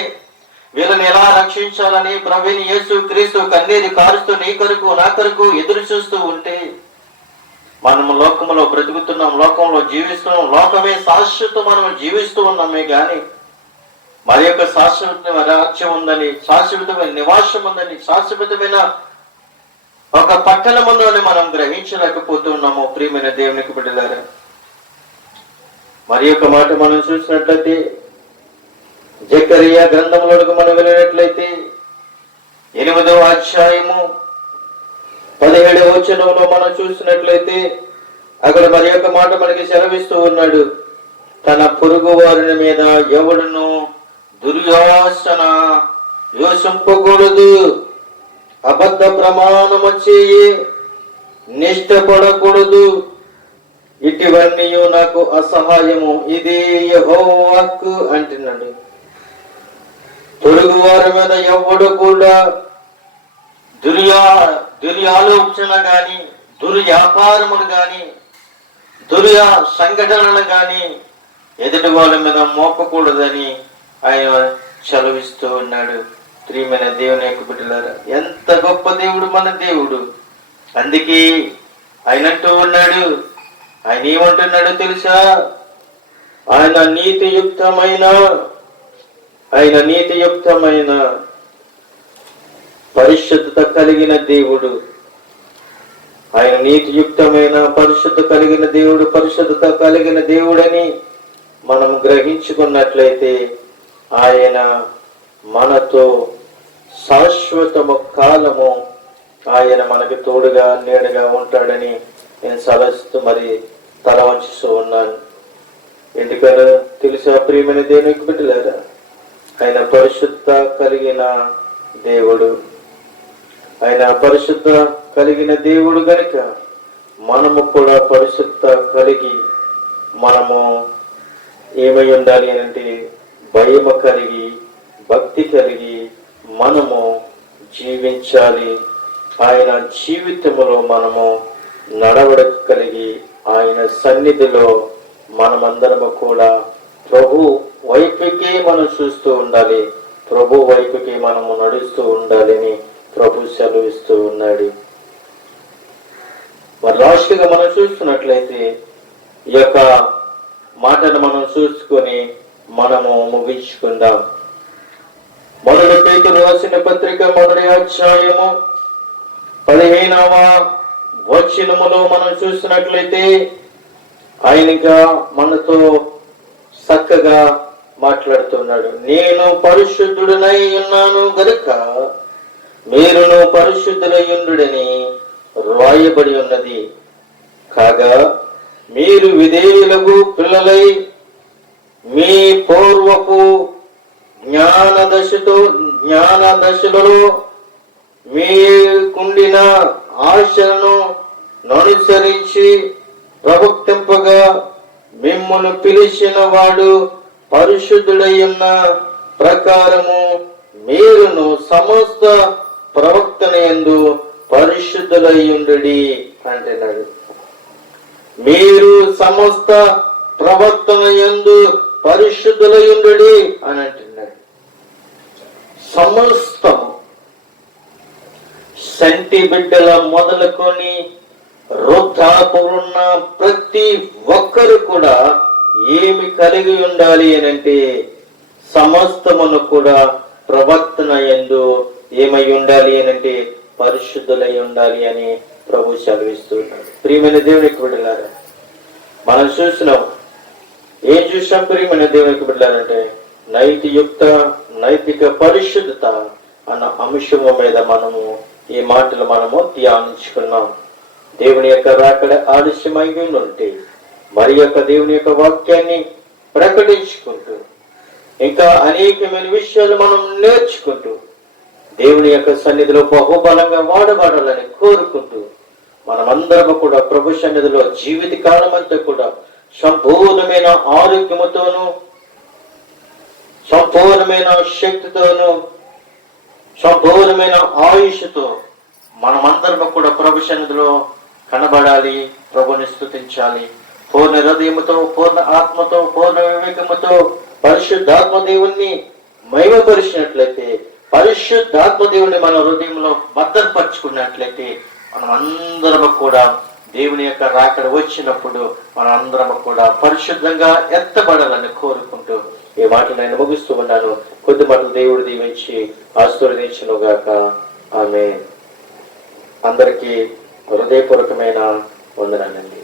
వీళ్ళని ఎలా రక్షించాలని ప్రభువైన యేసు క్రీస్తు కన్నీరు కారుస్తూ నీ కొరకు నా కొరకు ఎదురు చూస్తూ ఉంటే, మనము లోకంలో బ్రతుకుతున్నాం, లోకంలో జీవిస్తున్నాం. లోకమే శాశ్వతం, మనం జీవిస్తూ ఉన్నామే గాని మరి యొక్క శాశ్వతమైన రాజ్యం ఉందని, శాశ్వతమైన నివాసం ఉందని, శాశ్వతమైన ఒక పట్టణం ఉందని మనం గ్రహించలేకపోతున్నాము. ప్రియమైన దేవునికి బిడ్డలారా, మరి యొక్క మాట మనం చూసినట్లయితే జకరియా గ్రంథంలోకి మనం వెళ్ళినట్లయితే 8వ అధ్యాయము 17వ వచనంలో మనం చూసినట్లయితే అక్కడ మరి యొక్క మాట మనకి సెలవిస్తూ ఉన్నాడు. తన పొరుగు వారిని మీద ఎవడును దుర్యాసన యోసింపకూడదు, అబద్ధ ప్రమాణము చేయి నిష్ఠపడకూడదు, ఇటువన్నీ నాకు అసహాయము, ఇది యెహోవా వాక్కు అంటున్నాడు. పొరుగు వారి మీద ఎవడు కూడా దుర్యాలోచన గాని, దుర్వ్యాపారములు గాని, సంఘటనలు గాని ఎదుటి వాళ్ళ మీద మోపకూడదని ఆయన సెలవిస్తూ ఉన్నాడు. ప్రియమైన దేవుని యొక్క బిడ్డలారా, ఎంత గొప్ప దేవుడు మన దేవుడు. అందుకే ఆయన అంటూ ఉన్నాడు, ఆయన ఏమంటున్నాడో తెలుసా? ఆయన నీతియుక్తమైన పరిశుద్ధత కలిగిన దేవుడు. ఆయన నీతియుక్తమైన పరిశుద్ధత కలిగిన దేవుడని మనం గ్రహించుకున్నట్లయితే ఆయన మనతో శాశ్వతము కాలము ఆయన మనకి తోడుగా నీడగా ఉంటాడని నేను సలహిస్తూ మరి తల వంచుతూ ఉన్నాను. ఎందుకనో తెలుసా ప్రియమైన దేవునికి బిడ్డలారా, ఆయన పరిశుద్ధ కలిగిన దేవుడు. ఆయన పరిశుద్ధ కలిగిన దేవుడు గనుక మనము కూడా పరిశుద్ధ కలిగి మనము ఏమై ఉండాలి అంటే భయము కలిగి భక్తి కలిగి మనము జీవించాలి. ఆయన జీవితంలో మనము నడవడిక కలిగి ఆయన సన్నిధిలో మనమందరము కూడా ప్రభు వైపుకే మనం చూస్తూ ఉండాలి, ప్రభు వైపుకి మనము నడుస్తూ ఉండాలని ప్రభు సెలవిస్తూ ఉన్నాడు. మరి లాస్ట్గా మనం చూస్తున్నట్లయితే ఈ యొక్క మాటను మనం చూసుకొని మనము ముగించుకుందాం. మొదటి పేతురు రాసిన పత్రిక 1వ అధ్యాయము 15వ వచనములో మనం చూసినట్లయితే ఆయనగా మనతో చక్కగా మాట్లాడుతున్నాడు. నేను పరిశుద్ధుడనై ఉన్నాను గనుక మీరును పరిశుద్ధులై ఉండుడని రాయబడి ఉన్నది. కాగా మీరు విధేయులకు పిల్లలై మీ పూర్వపు జ్ఞాన దశలలో మీకుండిన ఆశలను అనుసరించి ప్రవర్తింపగా మిమ్మల్ని పిలిచిన వాడు పరిశుద్ధుడై ఉన్న ప్రకారము మీరును సమస్త ప్రవక్తన యందు పరిశుద్ధులై ఉండుడి అంటున్నాడు. మీరు సమస్త ప్రవర్తన యందు పరిశుద్ధులై ఉండుడి అని అంటున్నాడు. సమస్తము సంటి బిడ్డల మొదలుకొని వృద్ధాపులున్న ప్రతి ఒక్కరు కూడా ఏమి కలిగి ఉండాలి అని అంటే సమస్తమును కూడా ప్రవర్తన యందు ఏమై ఉండాలి అని అంటే పరిశుద్ధులై ఉండాలి అని ప్రభు సెలవిస్తున్నాడు. ప్రియమైన దేవునికి బిడ్డలారా, మనం చూసినాం, ఏం చూసాం ప్రియమైన దేవునికి బిడ్డలారంటే నైతిక పరిశుద్ధత అన్న అంశము మీద మనము ఈ మాటలు మనము ధ్యానించుకున్నాం. దేవుని యొక్క రాకడ ఆలస్యమై ఉంటే మరి యొక్క దేవుని యొక్క వాక్యాన్ని ప్రకటించుకుంటూ ఇంకా అనేకమైన విషయాలు మనం నేర్చుకుంటూ దేవుని యొక్క సన్నిధిలో బహుబలంగా వాడబడాలని కోరుకుంటూ మనమందరము కూడా ప్రభు సన్నిధిలో జీవిత కాలం అంతా కూడా సంపూర్ణమైన ఆరోగ్యముతోనూ సంపూర్ణమైన శక్తితోనూ సంపూర్ణమైన ఆయుష్తో మనమందరము కూడా ప్రభు సన్నిధిలో కనబడాలి, ప్రభుని స్తుతించాలి. పూర్ణ హృదయముతో, పూర్ణ ఆత్మతో, పూర్ణ వివేకముతో పరిశుద్ధాత్మ దేవుణ్ణి మహిమపరిచినట్లయితే, పరిశుద్ధాత్మ దేవుణ్ణి మన హృదయంలో భద్రపరుచుకున్నట్లయితే మనం అందరము కూడా దేవుని యొక్క రాకడ వచ్చినప్పుడు మనం అందరము కూడా పరిశుద్ధంగా ఎత్తబడాలని కోరుకుంటూ ఈ మాటలు నేను ముగిస్తూ ఉన్నాను. కొద్ది మాటలు దేవుడు దీవించి ఆశీర్వదించునుగాక. ఆమేన్. అందరికీ హృదయపూర్వకమైన వందనాలండి.